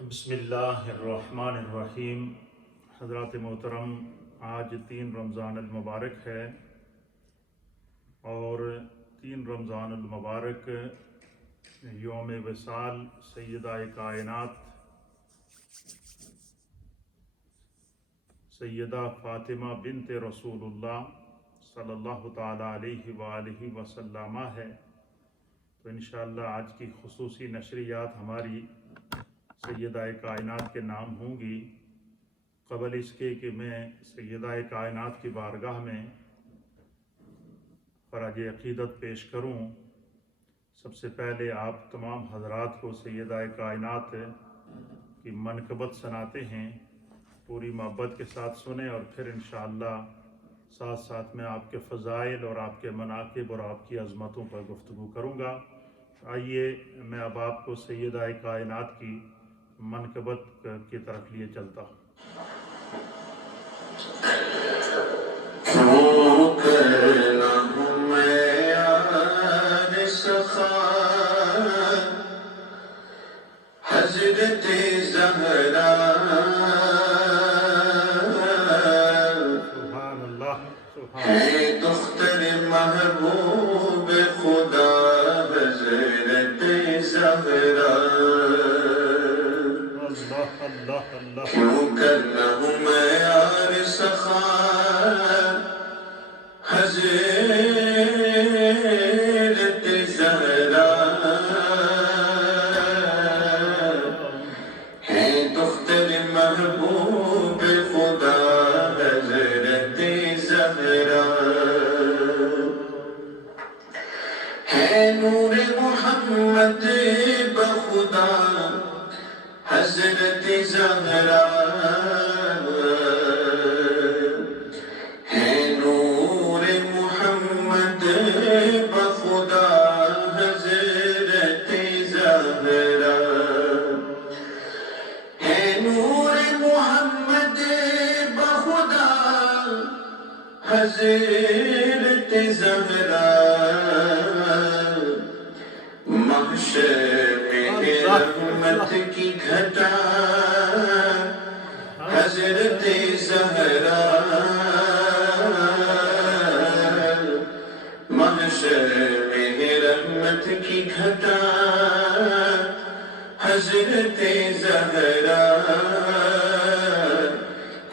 بسم اللہ الرحمن الرحیم۔ حضرات محترم، آج 3 رمضان المبارک ہے اور 3 رمضان المبارک یوم وصال سیدہ کائنات سیدہ فاطمہ بنت رسول اللہ صلی اللہ تعالیٰ علیہ وآلہ وسلم ہے۔ تو انشاءاللہ آج کی خصوصی نشریات ہماری سیدہ کائنات کے نام ہوں گی۔ قبل اس کے کہ میں سیدہ کائنات کی بارگاہ میں خراج عقیدت پیش کروں، سب سے پہلے آپ تمام حضرات کو سیدہ کائنات کی منقبت سناتے ہیں، پوری محبت کے ساتھ سنیں اور پھر انشاءاللہ ساتھ ساتھ میں آپ کے فضائل اور آپ کے مناقب اور آپ کی عظمتوں پر گفتگو کروں گا۔ آئیے میں اب آپ کو سیدہ کائنات کی منقبت کی طرف لیے چلتا ہوں۔ حضرت زہرا سبحان اللہ، سبحان ہے دختر محبوب خدا، حضرت زہرا اللہ اللہ اللہ۔ کیوں کرنا ہوں میں یار سخا، حضرت زہرا ہے دختر محبوب خدا، حضرت زہرا ہے نور محمد بخدا، حضرت زہرا ہے نور محمد بخدا، حضرت زہرا ہے نور محمد بخدا، حضرت زہرا محشر میں رحمت کی گھٹا، حضرت زہرا محشر میں رحمت کی گھٹا، حضرت زہرا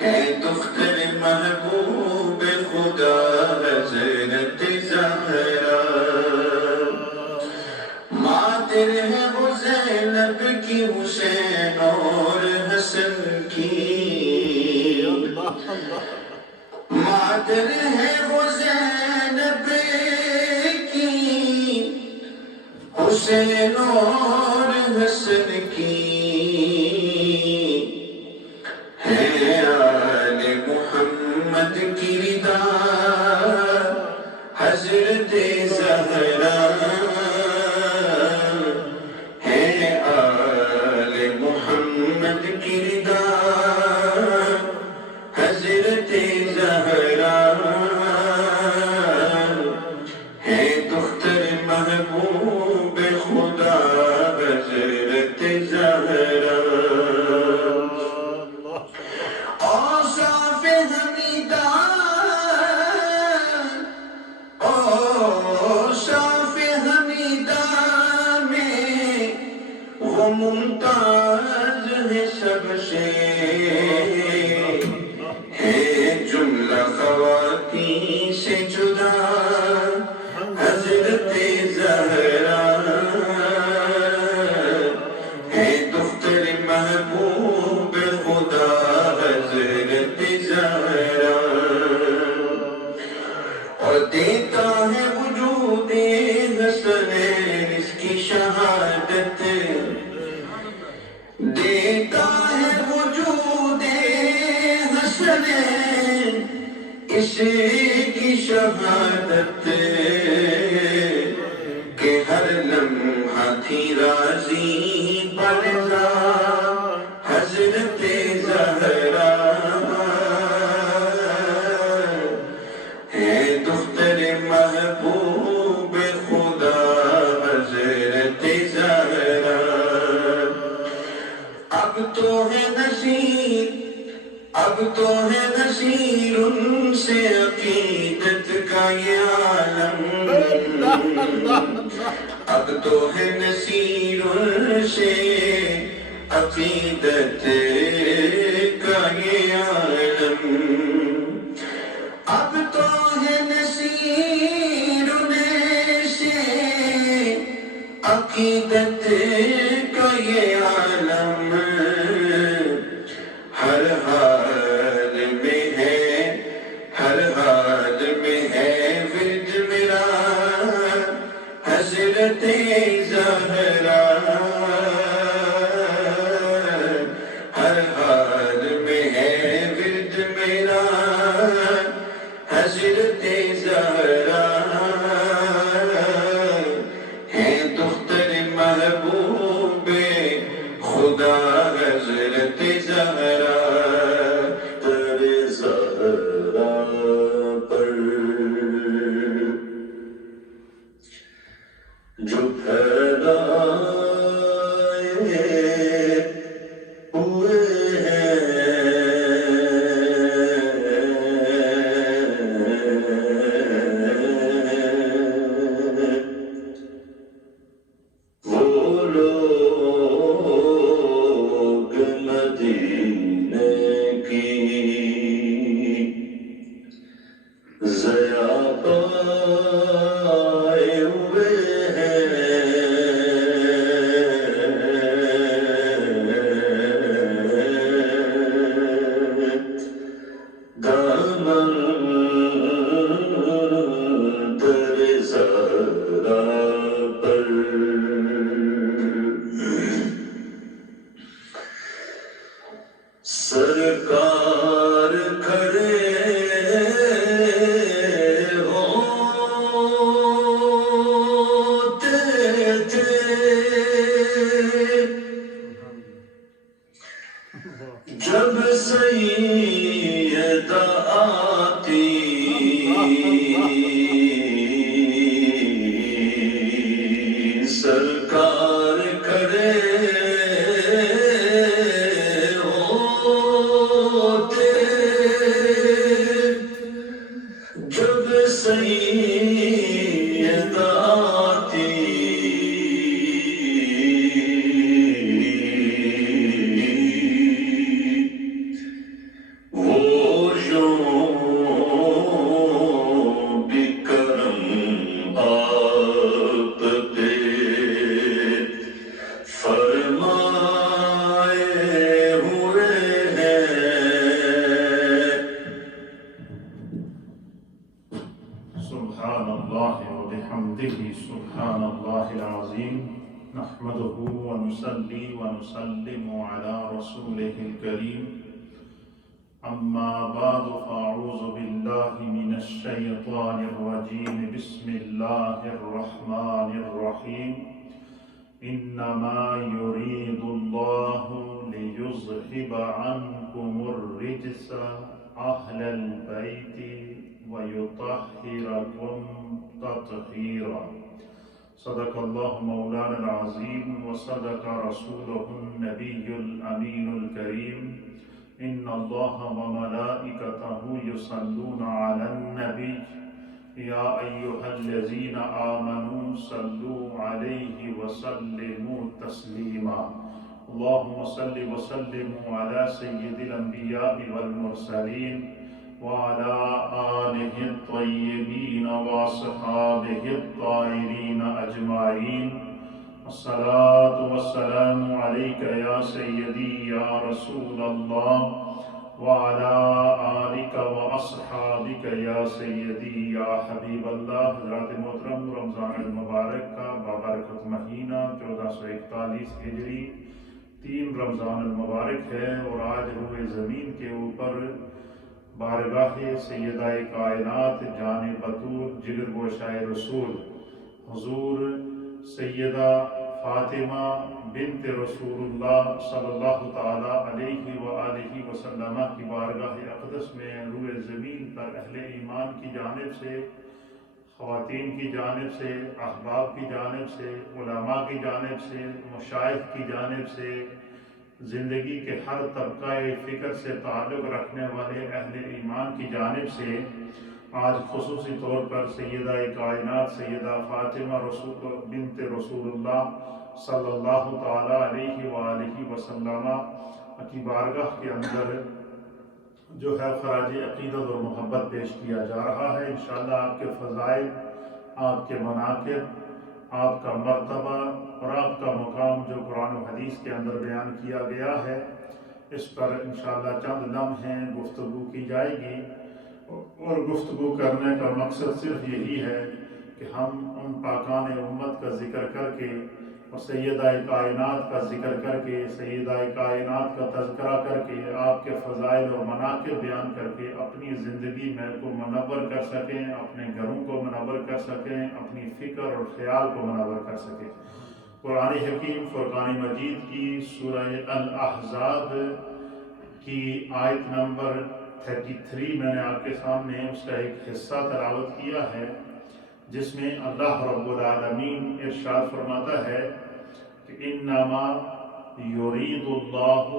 ہے دختر محبوب خدا، حضرت زہرا مادر ہے وہ زینب کی، حسین اور حسن کی، مادر ہے وہ زینب کی، حسین اور حسن کی، ہے آل محمد کی رضا، حضرت زہرا ہے آل محمد کی رضا، حضرت زہرا ہے دختر محبوب خدا، حضرت زہرا اوصاف حمیدہ، اوصاف حمیدہ میں وہ ممتاز ہے سب سے، ہے جملہ خواتین سے جدا، حضرت زہرا ہے دختر محبوب خدا، حضرت زہرا اور دیتا ہے وجود حسنین اس کی شہادت، دیتا ہے وجود حسنین اس کی شہادت، کہ ہر لمحہ تھی راضی برضا، حضرت زہرا ہے دختر محبوب خدا، حضرت زہرا اب اب تو ہے نذیر ان سے عقیدت کا یہ عالم، اب تو ہے نذیر ان سے عقیدت کا یہ عالم، اب تو ہے نذیر ان سے عقیدت کا یہ عالم، ہر حال میں ہے، ہر حال میں ہے ورد میرا حضرت زہرا، ہر حال میں ہے ورد میرا حضرت زہرا، ہے دختر محبوب خدا حضرت زہرا، در زہرا پر جو پھیلائے ہوئے وہ لوگ مدینے کی ضیا پائے ہوئے دامن در زہرا پر، سرکار کھڑے ہوتے تھے جب سیدہ آتی، سرکار کھڑے ہوتے جب سیدہ آتی، وہ یوں بھی کرم آپ پہ فرمائے ہوئے ہیں، سبحان اللہ وبحمدہ سبحان اللہ العظیم، نحمدہ ونصلی ونسلم علی رسولہ الکریم، اما بعد فاعوذ باللہ من الشیطان الرجیم، بسم اللہ الرحمن الرحیم، انما يريد الله ليذهب عنكم الرجس اهل البيت ويطهركم تطهيرا، صدق الله مولانا العظيم وصدق رسوله النبي الأمين الكريم، إن الله وملائكته يصلون على النبي يا أيها الذين آمنوا صلوا عليه وسلموا تسليما، اللهم صل وسلم على سيد الأنبياء والمرسلين وعلى آله الطيبين وأصحابه الطاهرين أجمعين، الصلاة والسلام عليك يا سيدي يا رسول الله وعلى آلك وأصحابك يا سيدي يا حبيب الله۔ حضرات محترم، رمضان المبارک کا بابرکت مہینہ 1441 ہجری 3 رمضان المبارک ہے، اور آج روئے زمین کے اوپر بارگاہ سیدہ کائنات جان بطول جگر گوشائے رسول حضور سیدہ فاطمہ بنت رسول اللہ صلی اللہ تعالی علیہ وآلہ وسلم کی بارگاہ اقدس میں روئے زمین پر اہل ایمان کی جانب سے، خواتین کی جانب سے، احباب کی جانب سے، علماء کی جانب سے، مشائخ کی جانب سے زندگی کے ہر طبقہ فکر سے تعلق رکھنے والے اہل ایمان کی جانب سے آج خصوصی طور پر سیدہ کائنات سیدہ فاطمہ بنت رسول اللہ صلی اللہ تعالیٰ علیہ وآلہ وسلم کی بارگاہ کے اندر جو ہے خراج عقیدت اور محبت پیش کیا جا رہا ہے۔ انشاءاللہ آپ کے فضائل، آپ کے مناقب، آپ کا مرتبہ اور آپ کا مقام جو قرآن و حدیث کے اندر بیان کیا گیا ہے، اس پر انشاءاللہ چند لمحے گفتگو کی جائے گی، اور گفتگو کرنے کا مقصد صرف یہی ہے کہ ہم ان پاکان امت کا ذکر کر کے اور سیدہ کائنات کا ذکر کر کے، سیدہ کائنات کا تذکرہ کر کے، آپ کے فضائل اور مناقب بیان کر کے اپنی زندگی میں کو منور کر سکیں، اپنے گھروں کو منور کر سکیں، اپنی فکر اور خیال کو منور کر سکیں۔ قرآن حکیم فرقان مجید کی سورہ الاحزاب کی آیت نمبر 33 میں نے آپ کے سامنے اس کا ایک حصہ تلاوت کیا ہے، جس میں اللہ رب العالمین ارشاد فرماتا ہے کہ انما یرید اللہ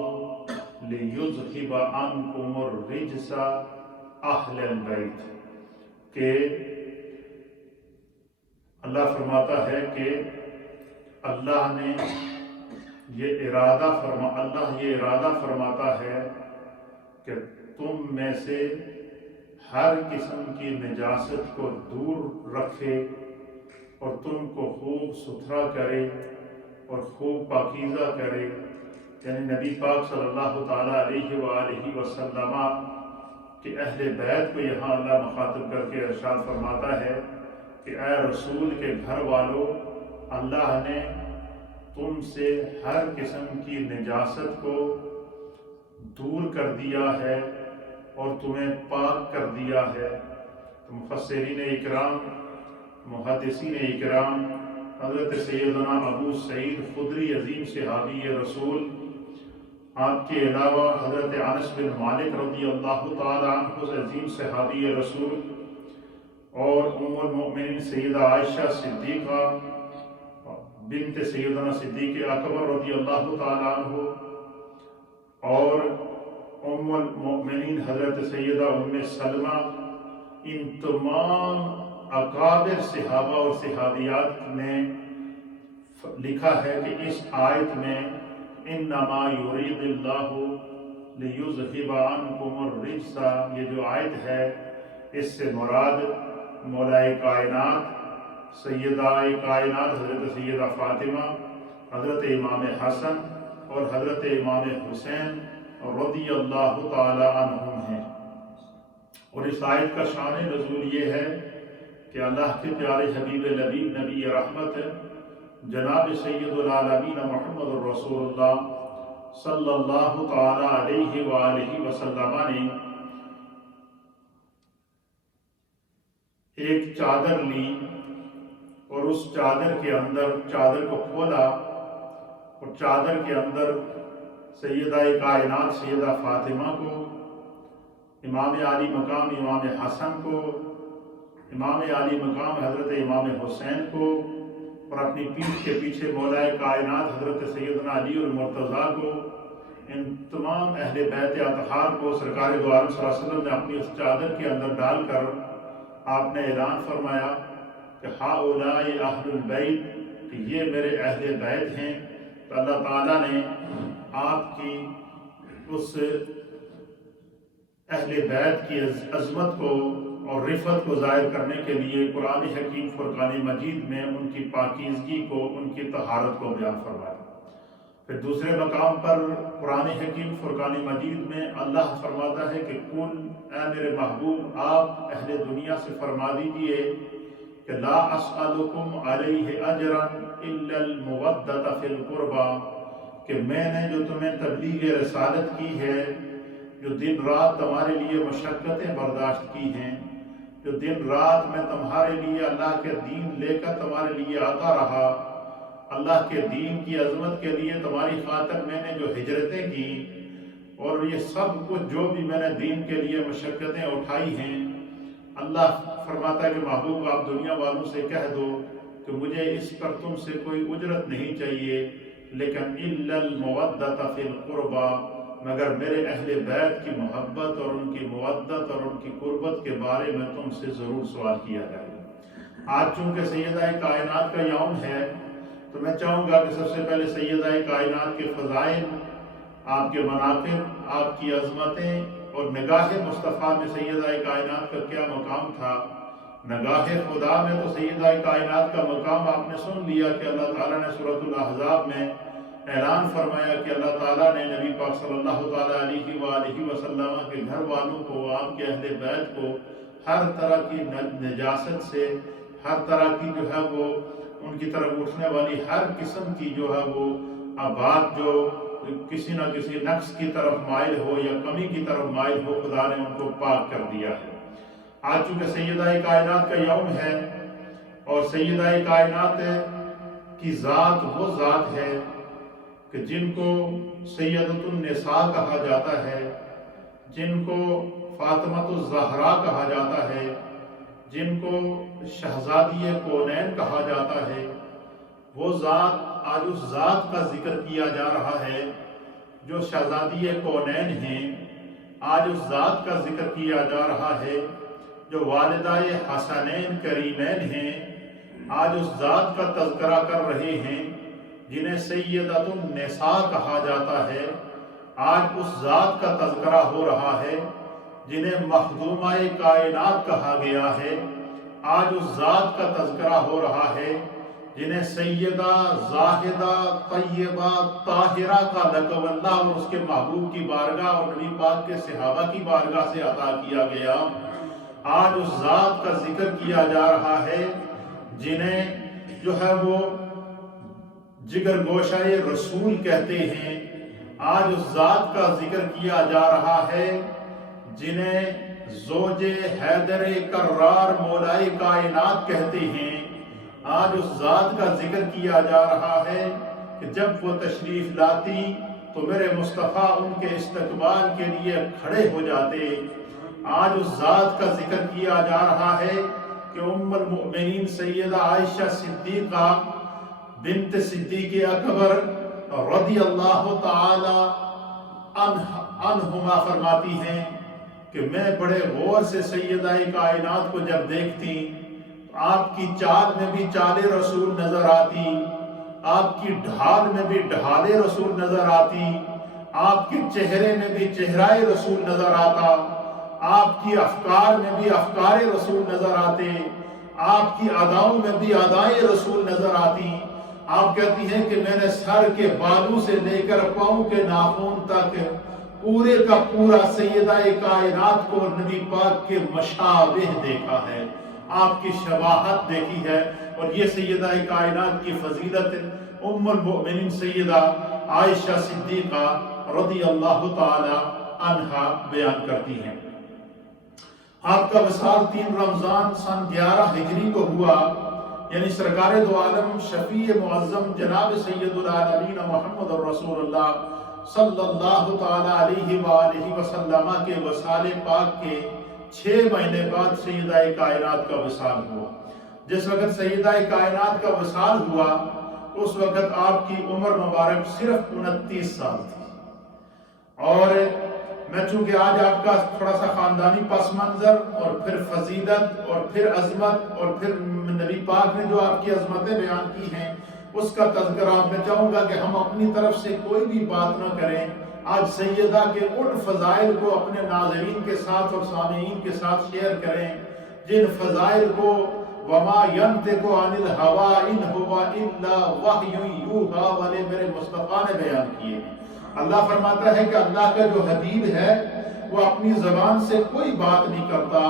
لیذہب عنکم الرجس اہل البیت، کہ اللہ فرماتا ہے کہ اللہ یہ ارادہ فرماتا ہے کہ تم میں سے ہر قسم کی نجاست کو دور رکھے اور تم کو خوب ستھرا کرے اور خوب پاکیزہ کرے۔ یعنی نبی پاک صلی اللہ تعالیٰ علیہ وآلہ وسلم کہ اہل بیت کو یہاں اللہ مخاطب کر کے ارشاد فرماتا ہے کہ اے رسول کے گھر والوں، اللہ نے تم سے ہر قسم کی نجاست کو دور کر دیا ہے اور تمہیں پاک کر دیا ہے۔ تو مفسرین اکرام، محدثین اکرام، حضرت سیدنا ابو سعید خدری عظیم صحابی رسول، آپ کے علاوہ حضرت انس بن مالک رضی اللہ تعالی عنہ عظیم صحابی رسول، اور ام المؤمنین سیدہ عائشہ صدیقہ بنت سیدنا صدیق اکبر رضی اللہ تعالی عنہ، اور ام المؤمنین حضرت سیدہ ام سلمہ، ان تمام اکابر صحابہ اور صحابیات نے لکھا ہے کہ اس آیت میں انما یرید اللہ لیذہب عنکم الرجس، یہ جو آیت ہے اس سے مراد مولائے کائنات سیدہ کائنات حضرت سیدہ فاطمہ، حضرت امام حسن اور حضرت امام حسین رضی اللہ تعالی عنہم ہیں۔ اور اس آیت کا شان نزول یہ ہے کہ اللہ کے پیارے حبیب لبیب نبی رحمت جناب سید العالمین محمد رسول اللہ صلی اللہ تعالی علیہ وآلہ وسلم نے ایک چادر لی اور اس چادر کے اندر چادر کو کھولا، اور چادر کے اندر سیدہ کائنات سیدہ فاطمہ کو، امام عالی مقام امام حسن کو، امام عالی مقام حضرت امام حسین کو، اور اپنی پیٹھ کے پیچھے مولائے کائنات حضرت سیدنا علی المرتضیٰ کو، ان تمام اہل بیت اطہار کو سرکار دو عالم صلی اللہ علیہ وسلم نے اپنی اس چادر کے اندر ڈال کر آپ نے اعلان فرمایا کہ ہؤلاء اہل البیت، کہ یہ میرے اہل بیت ہیں۔ تو اللہ تعالیٰ نے آپ کی اس اہل بیت کی عظمت کو اور رفعت کو ظاہر کرنے کے لیے قرآن حکیم فرقان مجید میں ان کی پاکیزگی کو، ان کی طہارت کو بیان فرمایا۔ پھر دوسرے مقام پر قرآن حکیم فرقان مجید میں اللہ فرماتا ہے کہ کل اے میرے محبوب، آپ اہل دنیا سے فرما دیجئے کہ لا اسألکم علیہ اجرا الا المودۃ فی القربى، کہ میں نے جو تمہیں تبلیغ رسالت کی ہے، جو دن رات تمہارے لیے مشقتیں برداشت کی ہیں، جو دن رات میں تمہارے لیے اللہ کے دین لے کر تمہارے لیے آتا رہا، اللہ کے دین کی عظمت کے لیے تمہاری خاطر میں نے جو ہجرتیں کی، اور یہ سب کچھ جو بھی میں نے دین کے لیے مشقتیں اٹھائی ہیں، اللہ فرماتا ہے کہ محبوب آپ دنیا والوں سے کہہ دو کہ مجھے اس پر تم سے کوئی اجرت نہیں چاہیے، لیکن الا المودۃ فی القربى، مگر میرے اہل بیت کی محبت اور ان کی مودت اور ان کی قربت کے بارے میں تم سے ضرور سوال کیا جائے گا۔ آج چونکہ سیدہ کائنات کا یوم ہے تو میں چاہوں گا کہ سب سے پہلے سیدہ کائنات کے فضائل، آپ کے مناقب، آپ کی عظمتیں اور نگاہ مصطفیٰ میں سیدہ کائنات کا کیا مقام تھا۔ نگاہ خدا میں تو سیدہ کائنات کا مقام آپ نے سن لیا کہ اللہ تعالیٰ نے سورۃ الاحزاب میں اعلان فرمایا کہ اللہ تعالیٰ نے نبی پاک صلی اللہ تعالیٰ علیہ وآلہ وسلم کے گھر والوں کو، آپ کے اہل بیت کو ہر طرح کی نجاست سے، ہر طرح کی جو ہے وہ ان کی طرف اٹھنے والی ہر قسم کی جو ہے وہ بات جو کسی نہ کسی نقص کی طرف مائل ہو یا کمی کی طرف مائل ہو، خدا نے ان کو پاک کر دیا ہے۔ آج چونکہ سیدہ کائنات کا یوم ہے اور سیدہ کائنات کی ذات وہ ذات ہے کہ جن کو سیدۃ النساء کہا جاتا ہے، جن کو فاطمۃ الزہرا کہا جاتا ہے، جن کو شہزادی کونین کہا جاتا ہے، وہ ذات، آج اس ذات کا ذکر کیا جا رہا ہے جو شہزادی کونین ہیں۔ آج اس ذات کا ذکر کیا جا رہا ہے جو والدہ حسنین کریمین ہیں۔ آج اس ذات کا تذکرہ کر رہے ہیں جنہیں سیدۃ النساء کہا جاتا ہے۔ آج اس ذات کا تذکرہ ہو رہا ہے جنہیں مخدومہ کائنات کہا گیا ہے۔ آج اس ذات کا تذکرہ ہو رہا ہے جنہیں سیدہ زاہدہ طیبہ طاہرہ کا لقب اللہ اور اس کے محبوب کی بارگاہ اور نبی پاک کے صحابہ کی بارگاہ سے عطا کیا گیا۔ آج اس ذات کا ذکر کیا جا رہا ہے جنہیں جو ہے وہ جگر گوشہ رسول کہتے ہیں۔ آج اس ذات کا ذکر کیا جا رہا ہے جنہیں زوج حیدر کرار مولائے کائنات کہتے ہیں۔ آج اس ذات کا ذکر کیا جا رہا ہے کہ جب وہ تشریف لاتی تو میرے مصطفیٰ ان کے استقبال کے لیے کھڑے ہو جاتے۔ آج اس ذات کا ذکر کیا جا رہا ہے کہ ام المؤمنین سیدہ عائشہ صدیقہ بنت صدیق اکبر رضی اللہ تعالی عنہما فرماتی ہیں کہ میں بڑے غور سے سیدہ کائنات کو جب دیکھتی، آپ کی چال میں بھی چال رسول نظر آتی، آپ کی ڈھال میں بھی ڈھال رسول نظر آتی، آپ کے چہرے میں بھی چہرہ رسول نظر آتا، آپ کی افکار میں بھی افکار رسول نظر آتے، آپ کی اداؤں میں بھی ادائیں رسول نظر آتی۔ آپ کہتی ہیں کہ میں نے سر کے بالوں سے لے کر پاؤں کے ناخن تک پورے کا پورا سیدہ کائنات کو نبی پاک کے مشابہ دیکھا ہے، آپ کی شباہت دیکھی ہے۔ اور یہ سیدہ کائنات کی فضیلت ام المؤمنین سیدہ عائشہ صدیقہ رضی اللہ تعالی عنہا بیان کرتی ہیں۔ آپ کا وصال 3 رمضان سن 11 ہجری کو ہوا، یعنی سرکار دو عالم شفیع معظم جناب سید العالمین محمد رسول اللہ صلی اللہ تعالی علیہ وآلہ وسلم کے وصال پاک کے 6 مہینے بعد سیدہ کائنات کا وصال ہوا۔ جس وقت سیدہ کائنات کا وصال ہوا اس وقت آپ کی عمر مبارک صرف 29 سال تھی۔ اور میں چونکہ آج آپ کا تھوڑا سا خاندانی پس منظر اور پھر فضیلت اور پھر عظمت اور پھر نبی پاک نے جو آپ کی عظمتیں بیان کی ہیں اس کا تذکرہ میں چاہوں گا کہ ہم اپنی طرف سے کوئی بھی بات نہ کریں، آج سیدہ کے ان فضائل کو اپنے ناظرین کے ساتھ اور سامعین کے ساتھ شیئر کریں جن فضائل کو وما ينطق عن الهوى ان هو الا وحی یوحی والے میرے مصطفیٰ نے بیان کیے ہیں۔ اللہ فرماتا ہے کہ اللہ کا جو حبیب ہے وہ اپنی زبان سے کوئی بات نہیں کرتا،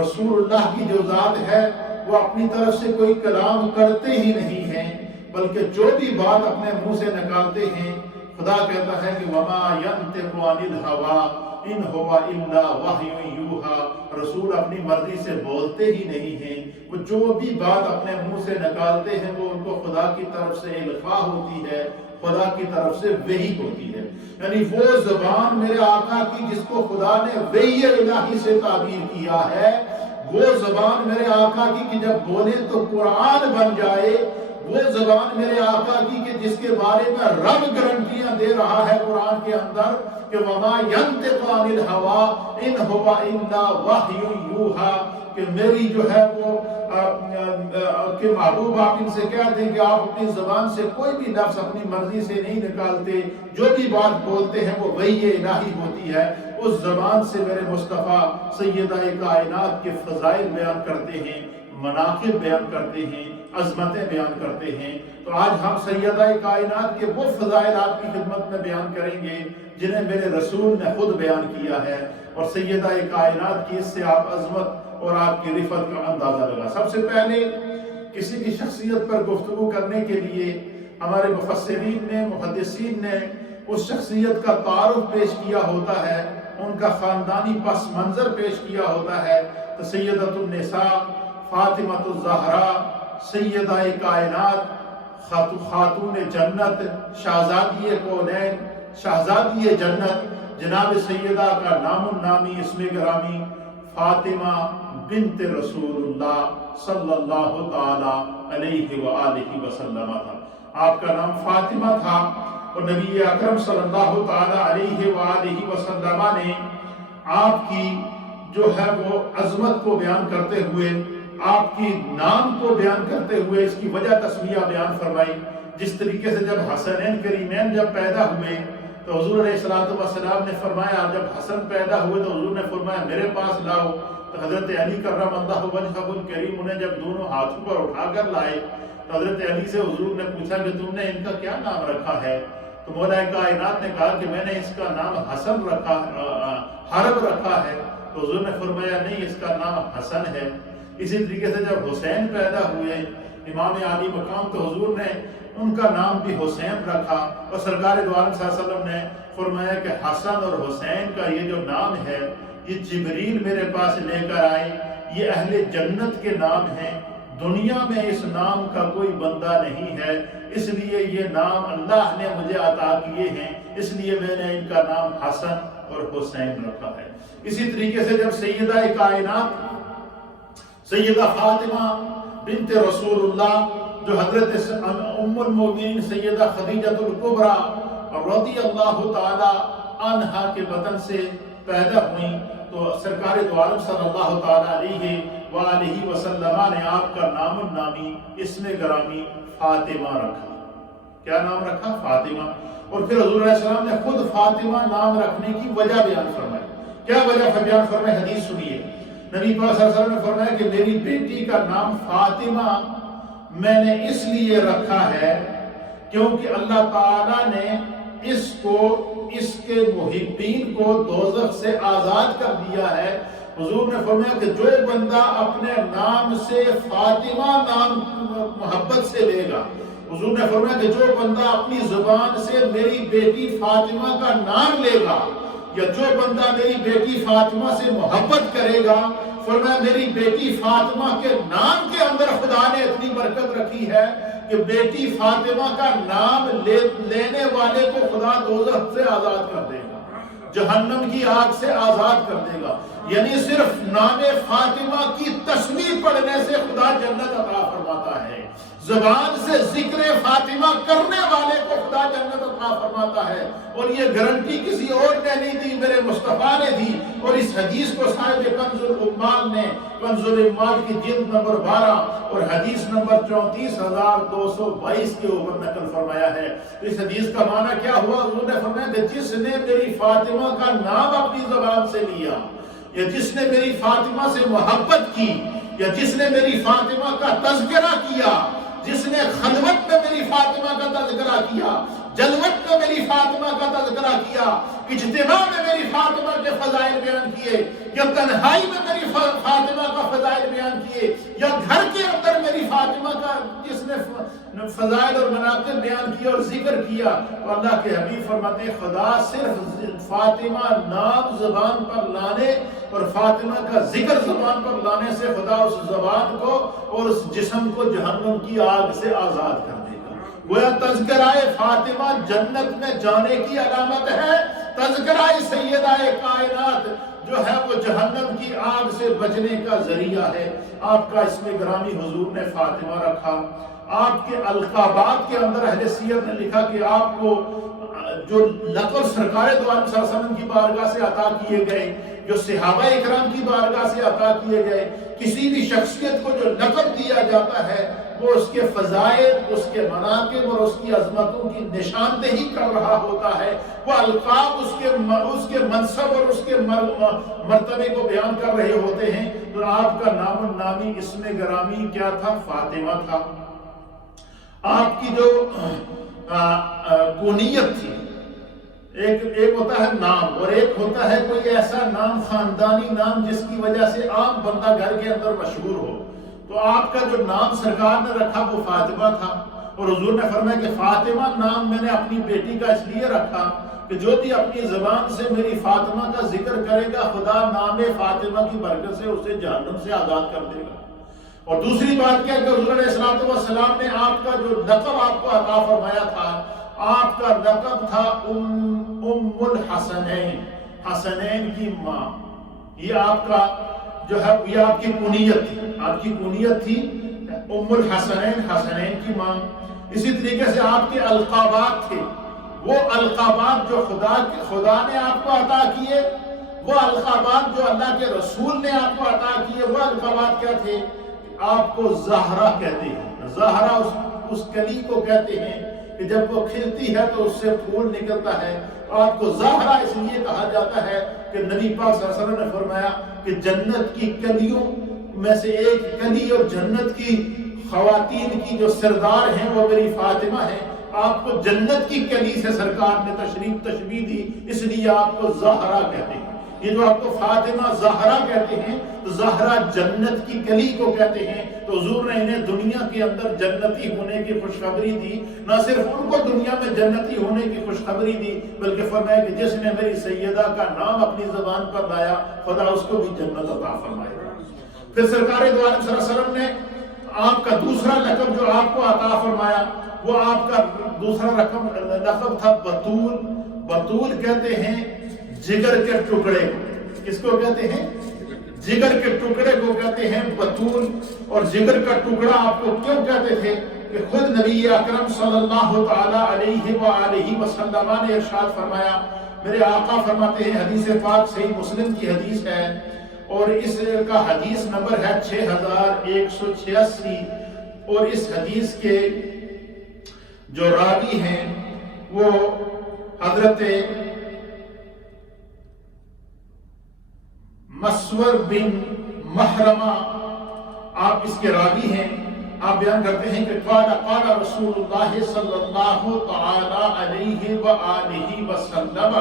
رسول اللہ کی جو ذات ہے وہ اپنی طرف سے کوئی کلام کرتے ہی نہیں ہیں، بلکہ جو بھی بات اپنے منہ سے نکالتے ہیں خدا کہتا ہے کہ وما ينطق عن الهوى ان هو الا وحی یوحی، رسول اپنی مرضی سے بولتے ہی نہیں ہیں، وہ جو بھی بات اپنے منہ سے نکالتے ہیں وہ ان کو خدا کی طرف سے القاء ہوتی ہے، خدا کی طرف سے وحی ہوتی ہے۔ یعنی وہ زبان میرے آقا کی جس کو خدا نے وحی الہی سے تعبیر کیا ہے، وہ زبان میرے آقا کی کہ جب بولے تو قرآن بن جائے، وہ زبان میرے آقا کی کہ جس کے بارے میں رب گارنٹیاں دے رہا ہے قرآن کے اندر کہ وما ينطق عن الهوى ان هو الا وحی یوحى، کہ میری جو ہے وہ کہ محبوب آپ ان سے کہہ دیں کہ آپ اپنی زبان سے کوئی بھی لفظ اپنی مرضی سے نہیں نکالتے، جو بھی بات بولتے ہیں وہ وحی الہی ہوتی ہے۔ اس زبان سے میرے مصطفیٰ سیدہ کائنات کے فضائل بیان کرتے ہیں، مناقب بیان کرتے ہیں، عظمتیں بیان کرتے ہیں۔ تو آج ہم سیدہ کائنات کے وہ فضائل آپ کی خدمت میں بیان کریں گے جنہیں میرے رسول نے خود بیان کیا ہے، اور سیدہ کائنات کی اس سے آپ عظمت اور آپ کی رفعت کا اندازہ لگا۔ سب سے پہلے کسی بھی شخصیت پر گفتگو کرنے کے لیے ہمارے مفسرین نے، محدثین نے اس شخصیت کا تعارف پیش کیا ہوتا ہے، ان کا خاندانی پس منظر پیش کیا ہوتا ہے۔ تو سیدۃ النساء فاطمہ الزہرا، سیدہ کائنات، خاتون جنت، شہزادی کونین، شہزادی جنت، جناب سیدہ کا نام النامی اسم گرامی فاطمہ بنت رسول اللہ صلی اللہ تعالی علیہ وآلہ وسلم تھا۔ آپ کا نام فاطمہ تھا، اور نبی اکرم صلی اللہ تعالی علیہ وآلہ وسلم نے آپ کی جو ہے وہ عظمت کو بیان کرتے ہوئے، آپ کی نام کو بیان کرتے ہوئے اس کی وجہ تسمیہ بیان فرمائی۔ جس طریقے سے جب حسنین کریمین جب پیدا ہوئے تو حضور علیہ السلام نے فرمایا، جب حسن پیدا ہوئے تو حضور نے فرمایا میرے پاس لاؤ۔ تو حضرت علی کرم اللہ وجہہ الکریم انہیں جب دونوں ہاتھوں پر اٹھا کر لائے تو حضرت علی سے حضور نے پوچھا کہ تم نے ان کا کیا نام رکھا ہے؟ تو مولا کائنات نے کہا کہ میں نے اس کا نام حسن رکھا، حرب رکھا ہے۔ تو حضور نے فرمایا نہیں، اس کا نام حسن ہے۔ اسی طریقے سے جب حسین پیدا ہوئے امام عالی مقام تو حضور نے ان کا نام بھی حسین رکھا، اور سرکار دو عالم صلی اللہ علیہ وسلم نے فرمایا کہ حسن اور حسین کا یہ جو نام ہے یہ جبریل میرے پاس لے کر آئے، یہ اہل جنت کے نام ہیں، دنیا میں اس نام کا کوئی بندہ نہیں ہے، اس لیے یہ نام اللہ نے مجھے عطا کیے ہیں، اس لیے میں نے ان کا نام حسن اور حسین رکھا ہے۔ اسی طریقے سے جب سیدہ کائنات سیدہ فاطمہ بنت رسول اللہ جو حضرت ام المومنین سیدہ خدیجہ الکبریٰ رضی اللہ تعالی عنہا کے بطن سے پیدا ہوئیں تو سرکار دو عالم صلی اللہ تعالی علیہ وآلہ وسلم نے آپ کا نام النامی اسم گرامی فاطمہ رکھا۔ کیا نام رکھا؟ فاطمہ۔ اور پھر حضور علیہ السلام نے خود فاطمہ نام رکھنے کی وجہ بیان فرمائی۔ کیا وجہ بیان فرمائی؟ حدیث سنیے۔ نبی پاک صلی اللہ علیہ وسلم نے فرمایا کہ میری بیٹی کا نام فاطمہ میں نے اس لیے رکھا ہے کیونکہ اللہ تعالیٰ نے اس کو، اس کے محبین کو دوزخ سے آزاد کر دیا ہے۔ حضور نے فرمایا کہ جو بندہ اپنے نام سے فاطمہ نام محبت سے لے گا، حضور نے فرمایا کہ جو بندہ اپنی زبان سے میری بیٹی فاطمہ کا نام لے گا، یا جو بندہ میری بیٹی فاطمہ سے محبت کرے گا، فرمایا میری بیٹی فاطمہ کے نام کے اندر خدا نے اتنی برکت رکھی ہے کہ بیٹی فاطمہ کا نام لینے والے کو خدا دوزخ سے آزاد کر دے گا، جہنم کی آگ سے آزاد کر دے گا۔ یعنی صرف نام فاطمہ کی تسمیہ پڑھنے سے خدا جنت عطا فرماتا ہے، زبان سے ذکر فاطمہ کرنے والے کو خدا جنت عطا فرماتا ہے، اور یہ گارنٹی کسی اور نے نہیں دی، میرے مصطفیٰ نے دی۔ اور اس حدیث کو صاحب کنز العمال نے کنز العمال کی جلد نمبر 12 اور حدیث نمبر 34,222 کے اوپر نقل فرمایا ہے۔ تو اس حدیث کا معنی کیا ہوا؟ حضور نے فرمایا کہ جس نے میری فاطمہ کا نام اپنی زبان سے لیا، یا جس نے میری فاطمہ سے محبت کی، یا جس نے میری فاطمہ کا تذکرہ کیا، جس نے خلوت میں میری فاطمہ کا تذکرہ کیا، جلوت میں میری فاطمہ کا تذکرہ کیا، اجتماع میں میری فاطمہ کے فضائل بیان کیے، یا تنہائی میں میری فاطمہ کا فضائل بیان کیے، یا گھر کے اندر میری فاطمہ کا جس نے فضائل اور مناقب بیان کیا اور ذکر کیا، تو اللہ کے حبیب فرماتے ہیں خدا صرف فاطمہ نام زبان پر لانے اور فاطمہ کا ذکر زبان پر لانے سے خدا اس زبان کو اور اس جسم کو جہنم کی آگ سے آزاد کر دے گا۔ گویا تذکرہ فاطمہ جنت میں جانے کی علامت ہے، تذکرہ سیدہ کائنات جو ہے وہ جہنم کی آگ سے بچنے کا ذریعہ ہے۔ آپ کا اسم گرامی حضور نے فاطمہ رکھا۔ آپ کے القابات کے اندر اہل سیرت نے لکھا کہ آپ کو جو لقب سرکار دو عالم صلی اللہ علیہ وسلم کی بارگاہ سے عطا کیے گئے، جو صحابہ اکرام کی بارگاہ سے عطا کیے گئے، کسی بھی شخصیت کو جو لقب دیا جاتا ہے وہ اس کے فضائل، اس کے مناقب اور اس کی عظمتوں کی نشاندہی کر رہا ہوتا ہے۔ وہ القاب اس کے منصب اور اس کے مرتبے کو بیان کر رہے ہوتے ہیں۔ تو آپ کا نام النامی اسم گرامی کیا تھا؟ فاطمہ تھا۔ آپ کی جو کنیت تھی، ایک ہوتا ہے نام اور ایک ہوتا ہے کوئی ایسا نام، خاندانی نام جس کی وجہ سے عام بندہ گھر کے اندر مشہور ہو۔ تو آپ کا جو نام سرکار نے رکھا وہ فاطمہ تھا، اور حضور نے فرمایا کہ فاطمہ نام میں نے اپنی بیٹی کا اس لیے رکھا کہ جو بھی اپنی زبان سے میری فاطمہ کا ذکر کرے گا، خدا نام فاطمہ کی برکت سے اسے جہنم سے آزاد کر دے گا۔ اور دوسری بات کیا کہ حضور علیہ السلام نے آپ کا جو لقب آپ کو عطا فرمایا تھا، آپ کا لقب تھا ام الحسنین، حسنین کی ماں۔ یہ آپ کا جو ہے یہ آپ کی کنیت تھی، آپ کی کنیت تھی ام الحسنین، حسنین کی ماں۔ اسی طریقے سے آپ کے القابات تھے، وہ القابات جو خدا نے آپ کو عطا کیے، وہ القابات جو اللہ کے رسول نے آپ کو عطا کیے، وہ القابات کیا تھے؟ آپ کو زہرا کہتے ہیں۔ زہرا اس کلی کو کہتے ہیں کہ جب وہ کھلتی ہے تو اس سے پھول نکلتا ہے۔ آپ کو زہرا اس لیے کہا جاتا ہے کہ نبی پاک صلی اللہ علیہ وسلم نے فرمایا کہ جنت کی کلیوں میں سے ایک کلی اور جنت کی خواتین کی جو سردار ہیں وہ میری فاطمہ ہیں۔ آپ کو جنت کی کلی سے سرکار نے تشبیہ دی، اس لیے آپ کو زہرا کہتے ہیں۔ یہ جو آپ کو فاطمہ زہرا کہتے ہیں، تو زہرا جنت کی کلی کو کہتے ہیں۔ تو حضور نے انہیں دنیا کے اندر جنتی ہونے کی خوشخبری دی، نہ صرف ان کو دنیا میں جنتی ہونے کی خوشخبری دی، بلکہ فرمایا کہ جس نے میری سیدہ کا نام اپنی زبان پر لایا، خدا اس کو بھی جنت عطا فرمائے گا۔ پھر سرکار دو عالم صلی اللہ علیہ وسلم نے آپ کا دوسرا لقب جو آپ کو عطا فرمایا، وہ آپ کا دوسرا لقب تھا بطول۔ بطول کہتے ہیں جگر کے ٹکڑے کو۔ کس کو کہتے ہیں؟ جگر کے ٹکڑے کو کہتے ہیں بطول۔ اور جگر کا ٹکڑا آپ کو کیوں کہتے تھے؟ کہ خود نبی اکرم صلی اللہ تعالی علیہ وآلہ وسلم نے ارشاد فرمایا، میرے آقا فرماتے ہیں، حدیث پاک صحیح مسلم کی حدیث ہے اور اس کا حدیث نمبر ہے 6186، اور اس حدیث کے جو راوی ہیں وہ حضرت مسور بن محرمہ آپ اس کے راوی ہیں۔ آپ بیان کرتے ہیں کہ قال رسول اللہ صلی اللہ تعالی علیہ وآلہ وسلم،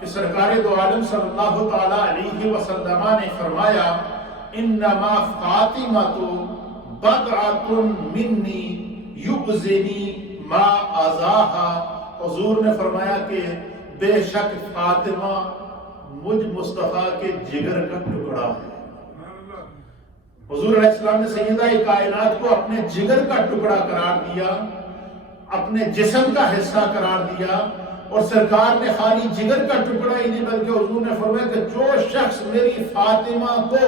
کہ سرکار دو عالم صلی اللہ تعالی علیہ وسلم نے فرمایا، انما فاطمۃ بضعۃ منی یؤذنی ما اذاہا۔ حضور نے فرمایا کہ بے شک فاطمہ مجھ مصطفیٰ کے جگر کا ٹکڑا ہے۔ حضور علیہ السلام نے سیدہ کائنات کو اپنے جگر کا ٹکڑا قرار دیا، اپنے جسم کا حصہ قرار دیا، اور سرکار نے خالی جگر کا ٹکڑا ہی نہیں بلکہ حضور نے فرمایا کہ جو شخص میری فاطمہ کو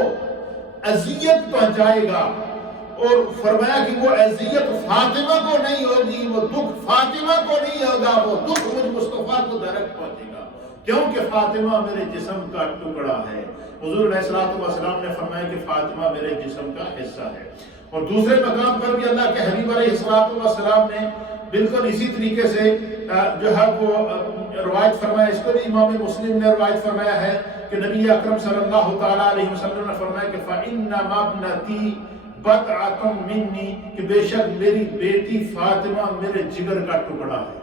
اذیت پہنچائے گا، اور فرمایا کہ وہ اذیت فاطمہ کو نہیں ہوگی، وہ دکھ فاطمہ کو نہیں ہوگا، وہ دکھ مجھ مصطفیٰ کو ڈائریکٹ پہنچے گا، کیونکہ فاطمہ میرے جسم کا ٹکڑا ہے۔ حضور علیہ السلام نے فرمایا کہ فاطمہ میرے جسم کا حصہ ہے۔ اور دوسرے مقام پر بھی اللہ کے حبیب علیہ السلام نے بالکل اسی طریقے سے جو ہے وہ روایت فرمایا، اس کو بھی امام مسلم نے روایت فرمایا ہے کہ نبی اکرم صلی اللہ تعالیٰ علیہ وسلم نے فرمایا کہ فَإِنَّمَا ابْنَتِي بَضْعَةٌ مِّنِّي، کہ بے شک میری بیٹی فاطمہ میرے جگر کا ٹکڑا ہے۔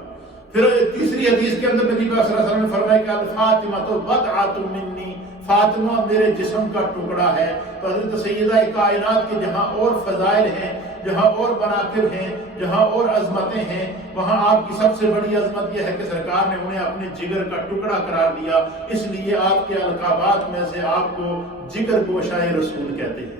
پھر تیسری حدیث کے اندر نبی صلی اللہ علیہ وسلم نے فرمایا کہ الفاطمۃ بضعۃ منی، فاطمہ میرے جسم کا ٹکڑا ہے۔ تو حضرت سیدہ کائنات کے جہاں اور فضائل ہیں، جہاں اور مناقب ہیں، جہاں اور عظمتیں ہیں، وہاں آپ کی سب سے بڑی عظمت یہ ہے کہ سرکار نے انہیں اپنے جگر کا ٹکڑا قرار دیا، اس لیے آپ کے القابات میں سے آپ کو جگر گوشہ رسول کہتے ہیں۔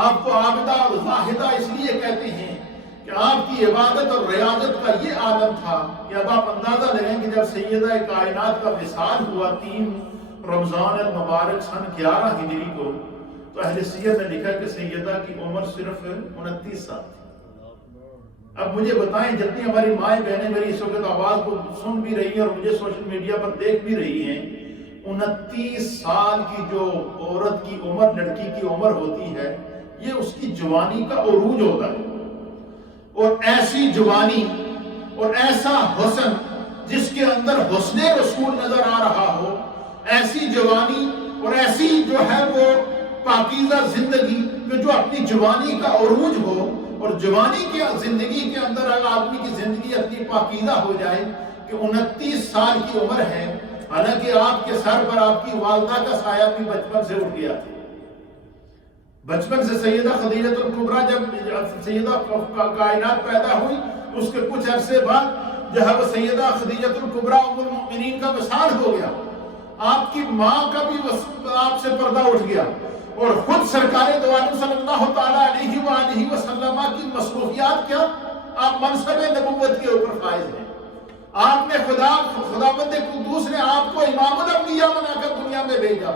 آپ کو عابدہ اور زاہدہ اس لیے کہتے ہیں کہ آپ کی عبادت اور ریاضت کا یہ عالم تھا کہ اب آپ اندازہ لگیں کہ جب سیدہ کائنات کا وصال ہوا 3 رمضان المبارک سن 11 ہجری کو، تو اہل سیر نے لکھا کہ سیدہ کی عمر صرف 29 سال تھی۔ اب مجھے بتائیں، جتنی ہماری مائیں بہنیں میری اس وقت آواز کو سن بھی رہی ہیں اور مجھے سوشل میڈیا پر دیکھ بھی رہی ہیں، 29 سال کی جو عورت کی عمر، لڑکی کی عمر ہوتی ہے، یہ اس کی جوانی کا عروج ہوتا ہے۔ اور ایسی جوانی اور ایسا حسن جس کے اندر حسن رسول نظر آ رہا ہو، ایسی جوانی اور ایسی جو ہے وہ پاکیزہ زندگی کہ جو اپنی جوانی کا عروج ہو، اور جوانی کی زندگی کے اندر اگر آدمی کی زندگی اپنی پاکیزہ ہو جائے کہ 29 سال کی عمر ہے، حالانکہ آپ کے سر پر آپ کی والدہ کا سایہ بھی بچپن سے اٹھ گیا تھا۔ بچپن سے سیدہ خدیجہ الکبریٰ جب سیدہ کائنات پیدا ہوئی، اس کے کچھ عرصے بعد جو ہے وہ سیدہ خدیجہ الکبریٰ ام المؤمنین کا وصال ہو گیا۔ آپ کی ماں کا بھی آپ سے پردہ اٹھ گیا، اور خود سرکار دو عالم صلی اللہ تعالیٰ علیہ وآلہ وسلم کی مصروفیات کیا؟ آپ منصب نبوت کے اوپر فائز ہیں۔ آپ نے خداوند قدوس نے آپ کو امام الانبیاء بنا کر دنیا میں بھیجا،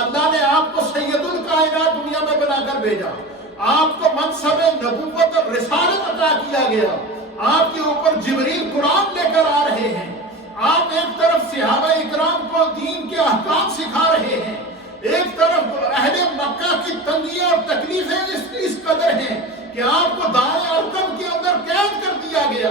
اللہ نے آپ کو سید الکائنات دنیا میں بنا کر بھیجا، آپ کو منصب نبوت اور رسالت عطا کیا گیا، آپ کے اوپر جبریل قرآن لے کر آ رہے ہیں، آپ ایک طرف صحابہ اکرام کو دین کے احکام سکھا رہے ہیں، ایک طرف اہل مکہ کی تنگیاں اور تکلیفیں اس قدر ہیں کہ آپ کو دار ارقم کے اندر قید کر دیا گیا،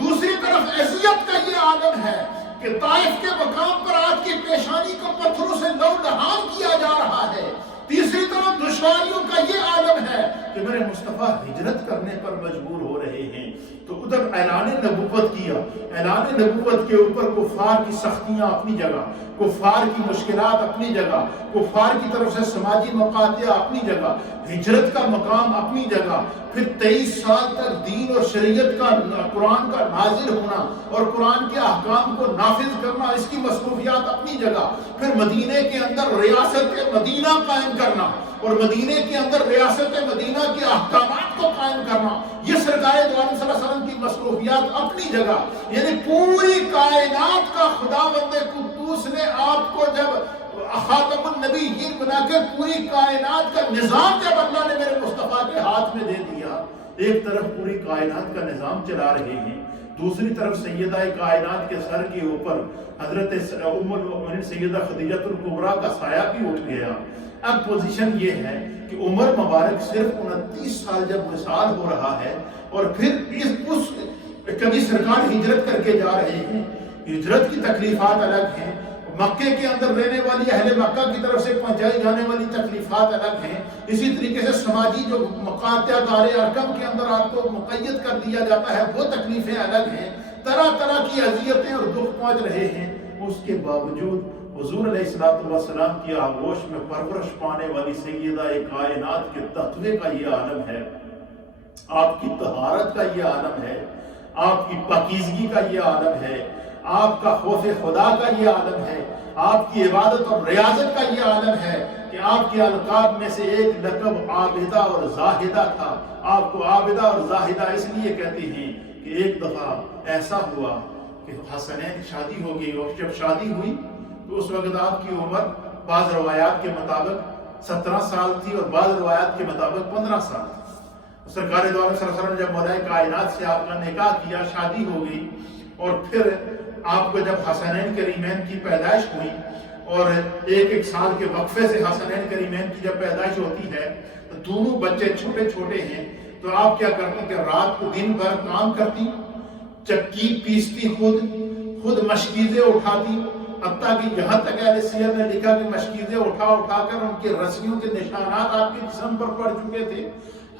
دوسری طرف اذیت کا یہ عالم ہے کہ طائف کے مقام پر آپ کی پیشانی کو پتھروں سے لو لہان کیا جا رہا ہے، تیسری طرف دشواریوں کا یہ عالم ہے کہ میرے مصطفیٰ ہجرت کرنے پر مجبور ہو رہے ہیں۔ تو ادھر اعلان نبوت کیا، اعلان نبوت کے اوپر کفار کی سختیاں اپنی جگہ، کفار کی مشکلات اپنی جگہ، کفار کی طرف سے سماجی مقاطع اپنی جگہ، ہجرت کا مقام اپنی جگہ، پھر 23 سال تک دین اور شریعت کا قرآن کا نازل ہونا اور قرآن کے احکام کو نافذ کرنا، اس کی مصروفیات اپنی جگہ، پھر مدینے کے اندر ریاست مدینہ قائم کرنا اور مدینے کے اندر ریاست مدینہ کے احکامات کو قائم کرنا، یہ سرکار دو عالم صلی اللہ علیہ وسلم کی مصروفیات اپنی جگہ۔ یعنی پوری کائنات کا خداوند قدوس نے آپ کو جب خاتم النبیین بنا کے پوری کائنات کا نظام جب اللہ نے میرے مصطفیٰ کے ہاتھ میں دے دیا، ایک طرف پوری کائنات کا نظام چلا رہے ہیں، دوسری طرف سیدہ کائنات کے سر کے اوپر حضرت ام المؤمنین سیدہ خدیجہ الکبریٰ کا سایہ بھی اٹھ گیا۔ اب پوزیشن یہ ہے کہ عمر مبارک صرف 29 سال جب وصال ہو رہا ہے، اور پھر کبھی سرکار ہجرت کر کے جا رہے ہیں، ہجرت کی تکلیفات الگ ہیں، مکے کے اندر رہنے والی اہل مکہ کی طرف سے پہنچائی جانے والی تکلیفات الگ ہیں، اسی طریقے سے سماجی جو مقاطع دار ارقم کے اندر آپ کو مقید کر دیا جاتا ہے وہ تکلیفیں الگ ہیں، طرح طرح کی اذیتیں اور دکھ پہنچ رہے ہیں۔ اس کے باوجود حضور علیہ السلام کی آغوش میں پرورش پانے والی سیدہ کائنات کے تقوی کا یہ عالم ہے، آپ کی طہارت کا یہ عالم ہے، آپ کی پاکیزگی کا یہ عالم ہے، آپ کا خوف خدا کا یہ عالم ہے، آپ کی عبادت اور ریاضت کا یہ عالم ہے کہ آپ کے القاب میں سے ایک لقب عابدہ اور زاہدہ تھا۔ آپ کو عابدہ اور زاہدہ اس لیے کہتے ہیں کہ ایک دفعہ ایسا ہوا کہ حسنین شادی ہو گئی، اور جب شادی ہوئی تو اس وقت آپ کی عمر بعض روایات کے مطابق 17 سال تھی اور بعض روایات کے مطابق 15 سال تھی۔ سرکار دو عالم صلی اللہ علیہ وسلم نے جب مولائے کائنات سے آپ کا نکاح کیا، شادی ہو گئی، اور پھر آپ کو جب حسنین کریمین کی پیدائش ہوئی، اور ایک سال کے وقفے سے حسنین کریمین کی جب پیدائش ہوتی ہے تو دونوں بچے چھوٹے چھوٹے ہیں، تو آپ کیا کرتی کہ رات کو دن بھر کام کرتی، چکی پیستی، خود مشکیزیں اٹھاتی، حتیٰ کہ یہاں تک اہل سیر نے لکھا کہ مشکیزیں اٹھا کر ان کے رسیوں کے نشانات آپ کے جسم پر پڑ چکے تھے،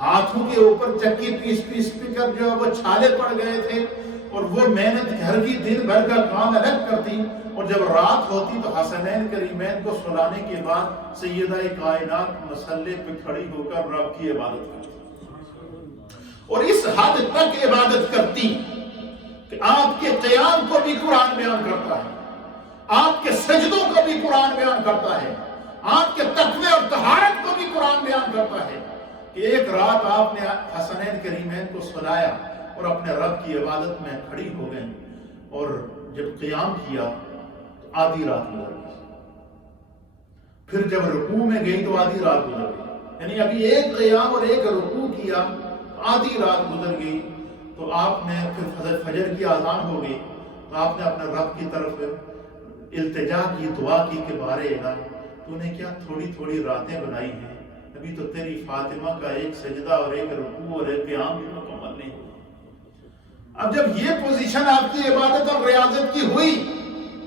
ہاتھوں کے اوپر چکی پیس کر جو ہے وہ چھالے پڑ گئے تھے، اور وہ محنت گھر کی دن بھر کا کام الگ کرتی، اور جب رات ہوتی تو حسنین کریمین کو سلانے کے بعد سیدہ کائنات مسلے پہ کھڑی ہو کر رب کی عبادت کرتی، اور اس حد تک عبادت کرتی کہ آپ کے قیام کو بھی قرآن بیان کرتا ہے، آپ کے سجدوں کو بھی قرآن بیان کرتا ہے، آپ کے تقوی اور طہارت کو بھی قرآن بیان کرتا ہے۔ کہ ایک رات آپ نے حسنین کریمین کو سلایا اور اپنے رب کی عبادت میں کھڑی ہو گئے، اور جب قیام کیا تو آدھی رات گزر گئی، پھر جب رکوع میں گئی تو آدھی رات گزر گئی، یعنی ابھی ایک قیام اور ایک رکوع کیا تو آدھی رات گزر گئی۔ تو آپ نے پھر فجر کی اذان ہو گئی تو آپ نے اپنے رب کی طرف التجا کی، دعا کی کہ بارے الہ تو نے کیا تھوڑی تھوڑی راتیں بنائی ہیں، ابھی تو تیری فاطمہ کا ایک سجدہ اور ایک رکوع اور ایک قیام بھی مکمل نہیں ہوا۔ اب جب یہ پوزیشن آپ کی عبادت اور ریاضت کی ہوئی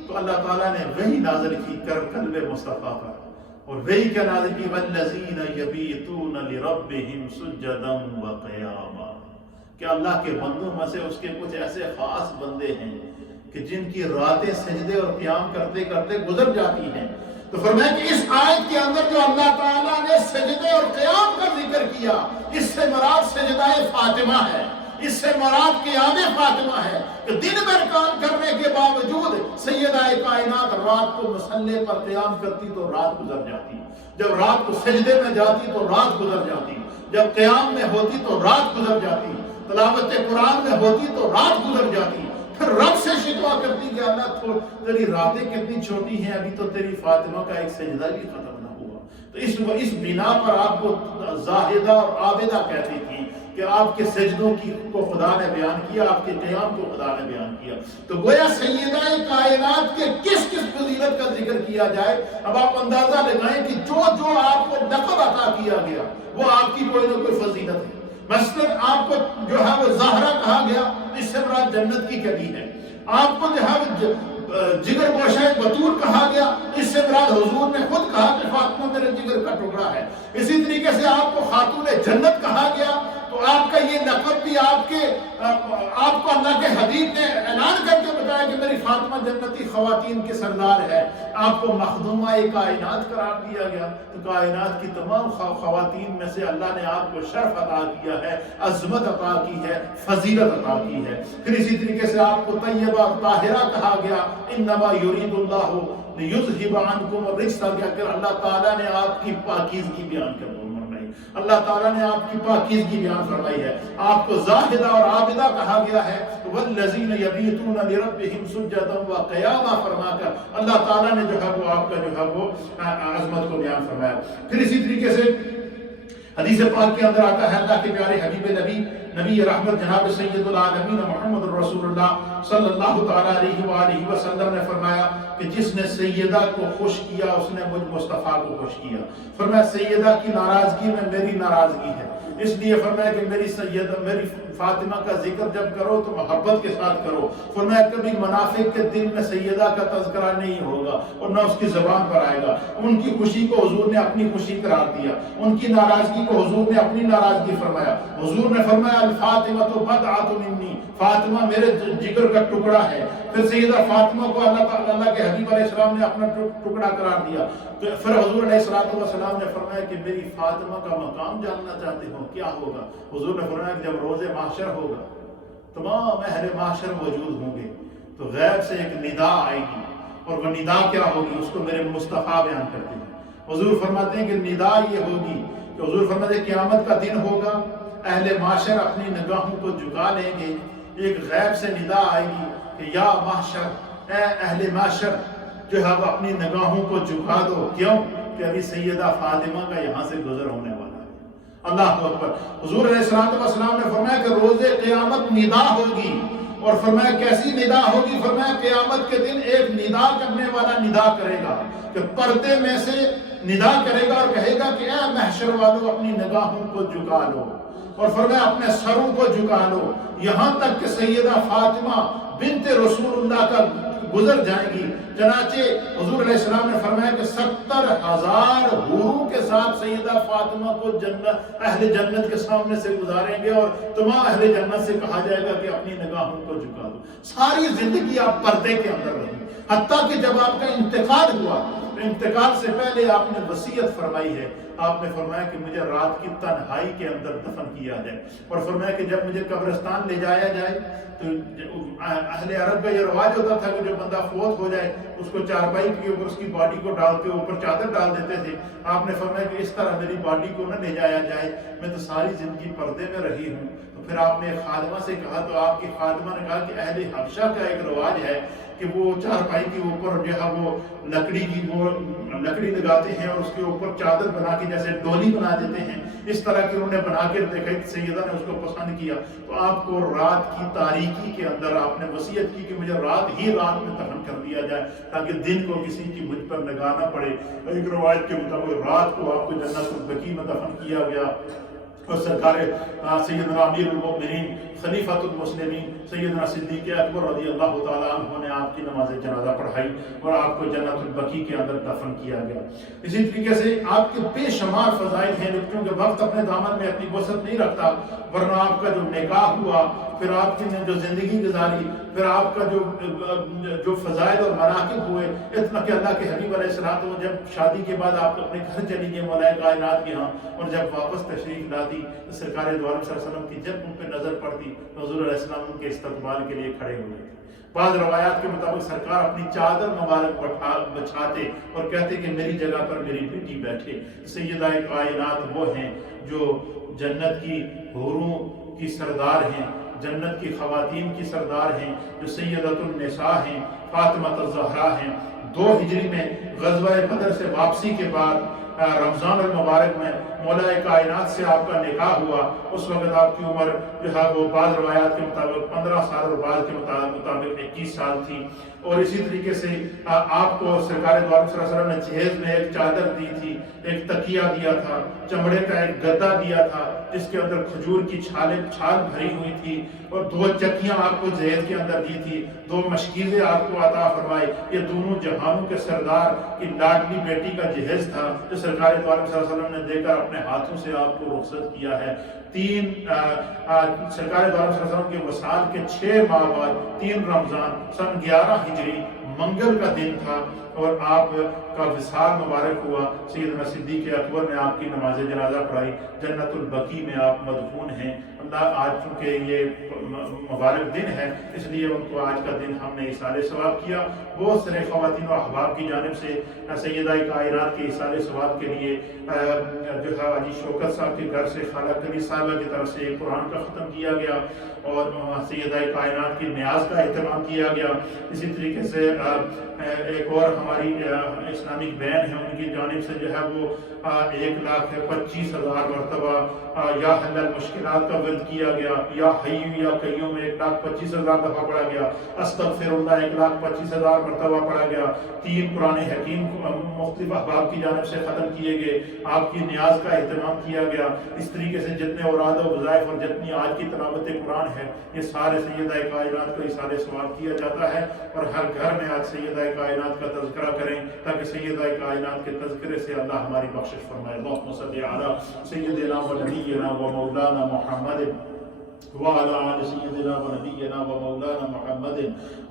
تو اللہ تعالیٰ نے وہی نازل کی قلب مصطفیٰ پر، اور وہی کیا نازل کی والذین یبیتون لربہم سجدا وقیاما، کہ اللہ کے بندوں میں سے اس کے کچھ ایسے خاص بندے ہیں کہ جن کی راتیں سجدے اور قیام کرتے کرتے گزر جاتی ہیں۔ تو فرمایا کہ اس آیت کے اندر جو اللہ تعالیٰ نے سجدے اور قیام کا ذکر کیا، اس سے مراد سجدہ فاطمہ ہے، اس سے مراد قیام فاطمہ ہے، کہ دن بھر کام کرنے کے باوجود سیدہ کائنات رات کو مصلے پر قیام کرتی تو رات گزر جاتی، جب رات کو سجدے میں جاتی تو رات گزر جاتی، جب قیام میں ہوتی تو رات گزر جاتی، تلاوت قرآن میں ہوتی تو رات گزر جاتی، پھر رب سے شکوا کرتی کہ اللہ تیری راتیں کتنی چھوٹی ہیں، ابھی تو تیری فاطمہ کا ایک سجدہ بھی ختم نہ ہوا۔ تو اس بنا پر آپ کو زاہدہ اور عابدہ کہتی تھی کہ آپ کے سجدوں کو خدا نے بیان کیا، آپ کے قیام کو خدا نے بیان کیا۔ تو گویا سیدہ کائنات کے کس فضیلت کا ذکر کیا جائے، اب آپ اندازہ لگائیں کہ جو آپ کو لقب عطا کیا گیا وہ آپ کی کوئی نہ کوئی فضیلت ہے۔ مثلاً آپ کو جو ہے وہ زہرا کہا گیا، اس سے مراد جنت کی کلی ہے۔ آپ کو جو ہے جگر گوشہ بطور کہا گیا، اس سے مراد حضور نے خود کہا کہ فاطمہ میرے جگر کا ٹکڑا ہے۔ اسی طریقے سے آپ کو خاتون جنت کہا گیا، تو آپ کا یہ لقب بھی آپ کو اللہ کے حبیب نے اعلان کر کے بتایا کہ میری فاطمہ جنتی خواتین کے سردار ہے۔ آپ کو مخدومہ کائنات قرار دیا گیا، تو کائنات کی تمام خواتین میں سے اللہ نے آپ کو شرف عطا کیا ہے، عظمت عطا کی ہے، فضیلت عطا کی ہے۔ پھر اسی طریقے سے آپ کو طیبہ طاہرہ کہا گیا، انما یرید اللہ لیذھب عنکم الرجس، کہ اللہ تعالیٰ نے آپ کی پاکیزگی بیان کر دی، اللہ تعالیٰ نے آپ کی پاکیزگی بیان فرمائی ہے۔ آپ کو زاہدہ اور عابدہ کہا گیا ہے، والذین یبیتون لربہم سجدا وقیاما فرما کر اللہ تعالیٰ نے جو ہے وہ آپ کا جو ہے وہ عظمت کو بیان فرمایا۔ پھر اسی طریقے سے حدیث پاک کے اندر آتا ہے، اللہ کے پیارے حبیب نبی رحمت جناب سید العالمین محمد رسول اللہ صلی اللہ تعالیٰ علیہ وآلہ وسلم نے فرمایا کہ جس نے سیدہ کو خوش کیا اس نے مجھ مصطفیٰ کو خوش کیا۔ فرمایا سیدہ کی ناراضگی میں میری ناراضگی ہے، اس لیے فرمایا کہ میری فاطمہ کا ذکر جب کرو تو محبت کے ساتھ کرو۔ فرمایا کبھی منافق کے دل میں سیدہ کا تذکرہ نہیں ہوگا اور نہ اس کی زبان پر آئے گا۔ ان کی خوشی کو حضور نے اپنی خوشی قرار دیا، ان کی ناراضگی کو حضور نے اپنی ناراضگی فرمایا۔ حضور نے فرمایا الفاطمہ تو بضعۃ منی، فاطمہ میرے جگر کا ٹکڑا ہے۔ پھر سیدہ فاطمہ کو اللہ کے حبیب علیہ السلام نے اپنا ٹکڑا قرار دیا۔ پھر حضور علیہ السلام نے فرمایا کہ میری فاطمہ کا مقام جاننا چاہتے ہو کیا ہوگا؟ حضور نے فرمایا کہ جب روز محشر ہوگا، تمام اہل محشر موجود ہوں گے تو غیب سے ایک ندا آئے گی، اور وہ ندا کیا ہوگی اس کو میرے مصطفیٰ بیان کرتے ہیں۔ حضور فرماتے ہیں کہ ندا یہ ہوگی کہ حضور فرماتے ہیں قیامت کا دن ہوگا، اہل محشر اپنی نگاہوں کو جھکا لیں گے، ایک غیب سے ندا آئے گی کہ یا محشر، اے اہل محشر جو ہے وہ اپنی نگاہوں کو جھکا دو، کیوں کہ ابھی سیدہ فاطمہ کا یہاں سے گزر ہونے والا ہے۔ اللہ اکبر۔ حضور علیہ السلام نے فرمایا کہ روز قیامت ندا ہوگی، اور فرمایا کیسی ندا ہوگی؟ فرمایا قیامت کے دن ایک ندا کرنے والا ندا کرے گا کہ پردے میں سے ندا کرے گا اور کہے گا کہ اے محشر والو اپنی نگاہوں کو جھکا لو، اور فرمایا اپنے سروں کو جھکا لو، یہاں تک کہ سیدہ فاطمہ بنت رسول اللہ کا گزر جائیں گی۔ چنانچہ حضور علیہ السلام نے فرمایا کہ 70,000 حوروں کے ساتھ سیدہ فاطمہ کو اہل جنت کے سامنے سے گزاریں گے، اور تمام اہل جنت سے کہا جائے گا کہ اپنی نگاہوں کو جھکا دو۔ ساری زندگی آپ پردے کے اندر رہیں، حتیٰ کہ جب آپ کا انتقال ہوا، انتقال سے پہلے آپ نے وصیت فرمائی ہے. آپ نے فرمایا کہ مجھے رات کی تنہائی کے اندر دفن کیا جائے، اور فرمایا کہ جب مجھے قبرستان لے جایا جائے تو اہل عرب کا یہ رواج ہوتا تھا کہ جو بندہ فوت ہو جائے اس کو چارپائی کے اوپر اس کی باڈی کو ڈال کے اوپر چادر ڈال دیتے تھے. آپ نے فرمایا کہ اس طرح میری باڈی کو نہ لے جایا جائے، میں تو ساری زندگی پردے میں رہی ہوں. تو پھر آپ نے خادمہ سے کہا، تو آپ کی خادمہ نے کہا کہ اہل حبشہ کا ایک رواج ہے کہ وہ چارپائی کے اوپر جو ہے وہ لکڑی لگاتے ہیں اور اس کے اوپر چادر بنا کے جیسے ڈولی بنا دیتے ہیں، اس طرح کی انہوں نے بنا کے دیکھا. سیدہ نے اس کو پسند کیا، تو آپ کو رات کی تاریکی کے اندر آپ نے وصیت کی کہ مجھے رات میں دفن کر دیا جائے تاکہ دن کو کسی کی مجھ پر نگاہ نہ پڑے. ایک روایت کے مطابق رات کو آپ کو جنت البقیع میں دفن کیا گیا، اور سرکار سیدنا امیر المؤمنین خلیفۃ المسلمین سیدنا صدیق اکبر رضی اللہ تعالیٰ عنہ نے آپ کی نماز جنازہ پڑھائی اور آپ کو جنت البقیع کے اندر دفن کیا گیا. اسی طریقے سے آپ کے بے شمار فضائل ہیں، لیکن کہ وقت اپنے دامن میں اپنی وسعت نہیں رکھتا، ورنہ آپ کا جو نکاح ہوا، پھر آپ کی نے جو زندگی گزاری، پھر آپ کا جو فضائل اور مناقب ہوئے، اتنا کہ اللہ کے حبیب علیہ السلام جب شادی کے بعد آپ اپنے گھر چلی گئے مولا کائنات کے ہاں، اور جب واپس تشریف لاتی تو سرکار دو عالم صلی اللہ علیہ وسلم کی جب ان پہ نظر پڑتی تو حضور علیہ السلام ان کے استقبال کے لیے کھڑے ہوئے تھے. بعض روایات کے مطابق سرکار اپنی چادر مبارک بچھاتے اور کہتے کہ میری جگہ پر میری بیٹی بیٹھے. سیدہ کائنات وہ ہیں جو جنت کی حوروں کی سردار ہیں، جنت کی خواتین کی سردار ہیں، جو سیدۃ النساء ہیں، فاطمہ الزہرا ہیں. 2 ہجری میں غزوہ بدر سے واپسی کے بعد رمضان المبارک میں مولا کائنات سے آپ کا نکاح ہوا. اس وقت آپ کی عمر جو ہے وہ بعض روایات کے مطابق 15 سال اور بعض کے مطابق 21 سال تھی. اور اسی طریقے سے آپ کو سرکار دو عالم صلی اللہ علیہ وسلم نے جہیز میں ایک چادر دی تھی، ایک تکیہ دیا تھا، چمڑے کا ایک گدا دیا تھا جس کے اندر کھجور کی چھال بھری ہوئی تھی، اور 2 چکیاں آپ کو جہیز کے اندر دی تھی، 2 مشکیزیں آپ کو عطا فرمائی. یہ دونوں جہانوں کے سردار کی لاڈلی بیٹی کا جہیز تھا جو سرکار دو عالم صلی اللہ علیہ وسلم نے دے کر اپنے ہاتھوں سے آپ کو رخصت کیا ہے. سرکار دو عالم صلی اللہ علیہ وسلم کے وصال کے 6 ماہ بعد 3 رمضان سن 11 ہجری منگل کا دن تھا اور آپ کا وصال مبارک ہوا. سیدنا صدیق اکبر نے آپ کی نماز جنازہ پڑھائی. جنت البقیع میں آپ مدفون ہیں. اللہ آج چونکہ یہ مبارک دن ہے اس لیے ان کو آج کا دن ہم نے اصالِ ثواب کیا. بہت سارے خواتین و احباب کی جانب سے سیدہ کائنات کے اصالِ ثواب کے لیے جو ہے حاجی شوکت صاحب کے گھر سے خالہ کلی صاحبہ کی طرف سے قرآن کا ختم کیا گیا اور سیدہ کائنات کی نیاز کا اہتمام کیا گیا. اسی طریقے سے ایک اور ہماری اسلامک بہن ہے، ان کی جانب سے جو ہے وہ 1,25,000 مرتبہ یا حل المشکلات کا ورد کیا گیا، یا حیو یا قیوم 1,25,000 دفعہ پڑھا گیا، استغفر اللہ 1,25,000 مرتبہ پڑھا گیا. 3 قرآن حکیم مختلف احباب کی جانب سے ختم کیے گئے. آپ کی نیاز کا اہتمام کیا گیا. اس طریقے سے جتنے اوراد و وظائف اور جتنی آج کی تلاوت قرآن ہے یہ سارے سیدہ کائنات کو اصالِ ثواب کیا جاتا ہے. اور ہر گھر میں آج سیدہ کائنات کا تذکرہ کریں تاکہ سیدہ کائنات کے تذکرے سے اللہ ہماری بخشش فرمائے. اللہم صلی علی سیدنا و نبینا و مولانا محمد وعلى آل سيدنا ونبينا ومولانا محمد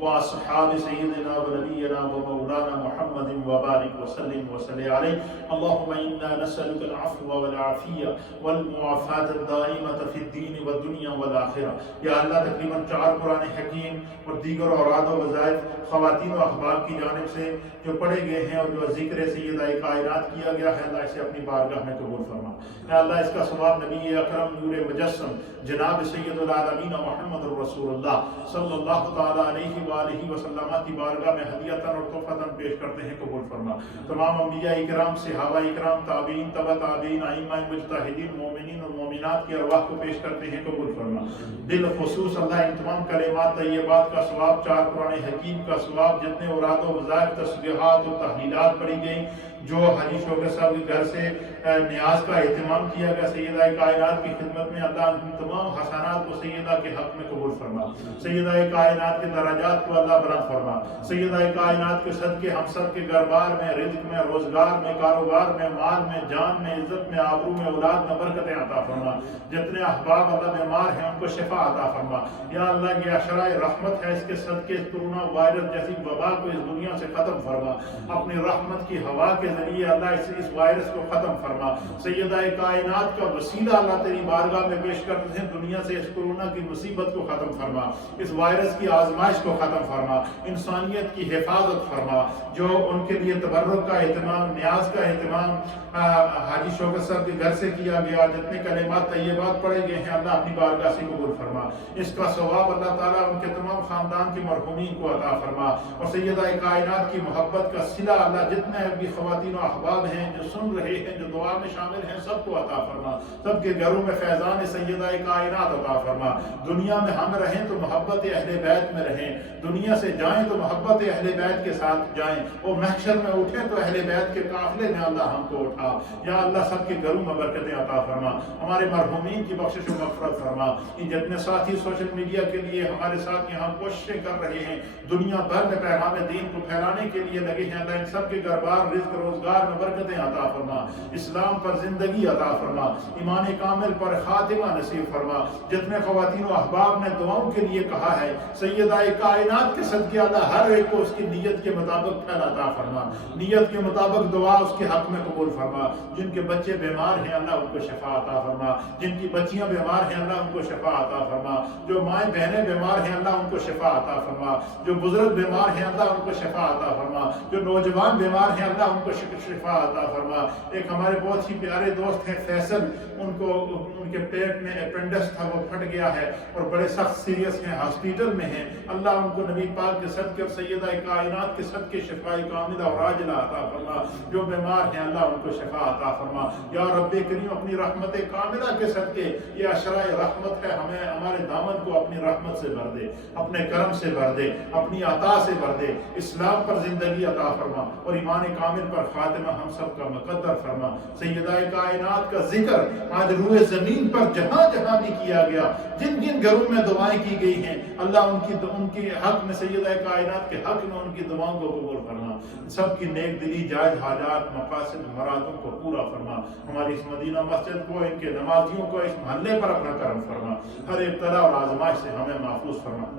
وأصحاب سيدنا ونبينا ومولانا محمد وبارك وسلم وصل عليه. اللهم إنا نسألك العفو والعافية والمعافاة الدائمة في الدين والدنيا والآخرة. یا اللہ تقریباً 4 قرآن حکیم اور دیگر اوراد و وظائف خواتین و احباب کی جانب سے جو پڑھے گئے ہیں اور جو ذکر سیدہ کائنات کیا گیا ہے، اللہ اسے اپنی بارگاہ میں قبول فرما. اے اللہ اس کا ثواب نبی اکرم نور مجسم جناب سید العالمین محمد الرسول اللہ صلی اللہ تعالیٰ علیہ وآلہ وسلم کی بارگاہ میں ہدیتاً اور تحفتاً پیش کرتے ہیں، قبول فرما. تمام انبیاء اکرام، صحابہ اکرام، تابعین، تبع تابعین، ائمہ مجتہدین، مومنین اور مومنات کی ارواح کو پیش کرتے ہیں، قبول فرما. بالخصوص اللہ ان تمام کلمات طیبات کا ثواب، 4 قرآن حکیم کا ثواب، جتنے اوراد و وظائف، تسبیحات و تحلیلات پڑھی گئیں، جو حاجی شوکت صاحب کے گھر سے نیاز کا اہتمام کیا گیا سیدہ کائنات کی خدمت میں، اللہ ان تمام حسنات کو سیدہ کے حق میں قبول فرما. سیدہ کائنات کے درجات کو اللہ بلند فرما. سیدہ کائنات کے صدقے ہم سب کے گھر-بار میں، رزق میں، روزگار میں، کاروبار میں، مال میں، جان میں، عزت میں، آبرو میں، اولاد میں برکتیں عطا فرما. فرما، جتنے احباب اللہ بیمار ہیں ان کو شفا عطا فرما یا اللہ، یہ اشرائے رحمت ہے، اس کے صدقے کرونا وائرس جیسی وبا کو اس دنیا سے ختم فرما، اپنی رحمت کی ہوا کے ذریعے اللہ اس وائرس کو ختم فرما۔ سیدہ کائنات کا وسیلہ اللہ تیری بارگاہ میں پیش کرتے ہیں، دنیا سے اس کرونا کی مصیبت کو ختم فرما، اس وائرس کی آزمائش کو ختم فرما، انسانیت کی حفاظت فرما۔ جو ان کے لیے تبرک کا اہتمام، نیاز کا اہتمام حاجی شوکت صاحب کے گھر سے کیا گیا، جتنے کلمات طیبات پڑھے گئے ہیں اللہ اپنی بارگاہ سے قبول فرما، اس کا ثواب اللہ تعالیٰ ان کے تمام خاندان کے مرحومین کو عطا فرما، اور سیدہ کائنات کی محبت کا صلہ اللہ جتنے بھی خواتین و احباب ہیں جو سن رہے ہیں، جو دعا میں شامل ہیں، سب کو عطا فرما، سب کے گھروں میں فیضان سیدہ کائنات عطا فرما۔ دنیا میں ہم رہیں تو محبت اہل بیت میں رہیں، دنیا سے جائیں تو محبت اہل بیت کے ساتھ جائیں، اور محشر میں اٹھیں تو اہل بیت کے قافلے میں اللہ ہم کو اٹھا یا اللہ، سب کے گھروں میں برکتیں عطا فرما، ہمارے مرحومین کی بخشش و مغفرت فرما۔ ان جتنے ساتھی سوشل میڈیا کے لیے ہمارے ساتھ یہاں کوششیں کر رہے ہیں، دنیا بھر میں پیغام دین کو پھیلانے کے لیے لگے ہیں، اللہ ان سب کے گھر بار رزق روزگار میں برکتیں عطا فرما، اسلام پر زندگی عطا فرما، ایمان کامل پر خاتمہ نصیب فرما۔ جتنے خواتین و احباب نے دعاؤں کے لیے کہا ہے، سیدہ کائنات کے صدقے اللہ ہر ایک کو اس کی نیت کے مطابق پھیل عطا فرما، نیت کے مطابق دعا اس کے حق میں قبول فرما۔ جن کے بچے بیمار ہیں اللہ ان کو شفا عطا فرما، جن کی بچیاں بیمار ہیں اللہ ان کو شفا عطا فرما، جو مائیں بہنیں بیمار ہیں اللہ ان کو شفا عطا فرما، جو بزرگ بیمار ہیں اللہ ان کو شفا عطا فرما، جو نوجوان بیمار ہیں اللہ ان کو شفا عطا فرما۔ ایک ہمارے بہت ہی پیارے دوست ہیں فیصل، ان کے پیٹ میں اپینڈکس تھا، وہ پھٹ گیا ہے اور بڑے سخت سیریس ہیں، ہاسپیٹل میں ہیں، اللہ ان کو نبی پاک کے صدقے اور سیدہ کائنات کے صدقے شفاء کاملہ اور عاجلہ عطا فرما۔ جو بیمار ہیں اللہ ان کو شفا عطا فرما۔ یا رب کریم اپنی رحمت کاملہ کے صدقے، یہ اشرائے رحمت ہے، ہمیں ہمارے دامن کو اپنی رحمت سے بھر دے، اپنے کرم سے بھر دے، اپنی عطا سے بھر دے، اسلام پر زندگی عطا فرما اور ایمان کامل پر خاتمہ ہم سب کا مقدر فرما۔ سیدہ کائنات کا ذکر آج روئے زمین پر جہاں جہاں بھی کیا گیا، جن جن گھروں میں دعائیں کی گئی ہیں اللہ ان کی حق میں، سیدہ کائنات کے حق میں ان کی دعاؤں کو قبول فرما، سب کی نیک دلی جائز حاجات مقاصد مرادوں کو پورا فرما۔ ہماری اس مدینہ مسجد کو، ان کے نمازیوں کو، اس محلے پر اپنا کرم فرما، ہر ابتلا اور آزمائش سے ہمیں محفوظ فرما۔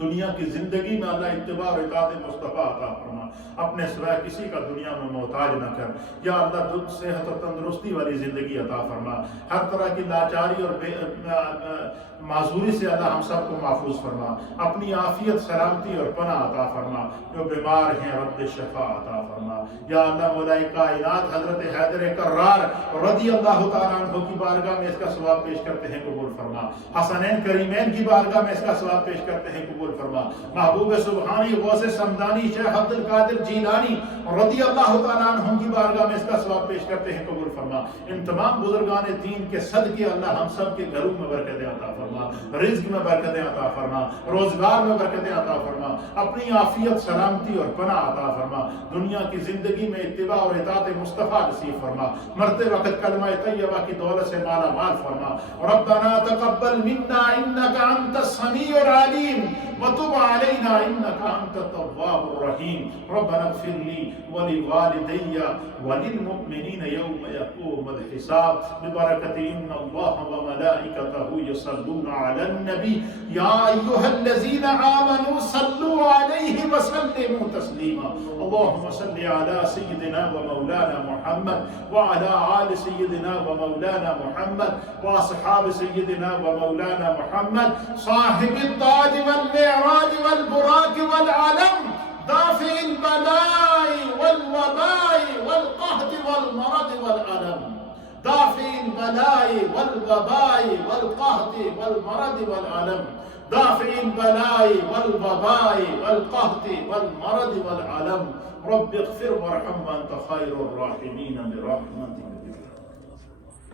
دنیا کی زندگی میں اللہ اتباع اور اطاعت مصطفیٰ عطا فرما، اپنے سوائے کسی کا دنیا میں محتاج نہ کر، یا اللہ دودھ صحت اور تندرستی والی زندگی عطا فرما، ہر طرح کی لاچاری اور معذوری سے اللہ ہم سب کو محفوظ فرما، اپنی عافیت سلامتی اور پناہ عطا فرما، جو بیمار ہیں رب شفا عطا فرما۔ یا اللہ مولا کائنات حضرت حیدر کرار رضی اللہ تعالیٰ عنہ کی بارگاہ میں اس کا ثواب پیش کرتے ہیں، قبول فرما۔ حسنین کریمین کی بارگاہ میں اس کا ثواب پیش کرتے ہیں، قبول فرما۔ محبوب سبحانی غوث سمدانی شیخ عبد القادر جیلانی رضی اللہ تعالیٰ عنہ کی بارگاہ میں اس کا ثواب پیش کرتے ہیں، قبول فرما۔ ان تمام بزرگان دین کے صدقے اللہ ہم سب کے گھروں میں برکتیں عطا فرما، رزق میں برکتیں عطا فرما، روزگار میں برکتیں عطا فرما، اپنی عافیت سلامتی اور پناہ عطا فرما، دنیا کی زندگی میں اتباع اور اطاعت مصطفیٰ نصیب فرما، مرتے وقت کلمہ طیبہ کی دولت سے مالا مال فرما۔ ربنا تقبل منا انك انت السميع العليم وتب علينا انك انت التواب الرحيم۔ ربنا اغفر لي ولوالدي وللمؤمنين يوم يقوم الحساب ببركة ان الله وملائكته يصلون على النبي يا ايها الذين آمنوا صلوا عليه وسلموا تسليما۔ اللهم صل على سيدنا ومولانا محمد وعلى آل سيدنا ومولانا محمد واصحاب سيدنا ومولانا محمد صاحب التاج والمعراج والبراق والعلم دافع البلاء والوباء والقهد والمرض والألم، دافع البلاء والوباء والقهد والمرض والألم، دافع البلاء والوباء والقهد والمرض والألم۔ رب اغفر وارحم وانت خير الراحمين برحمتك۔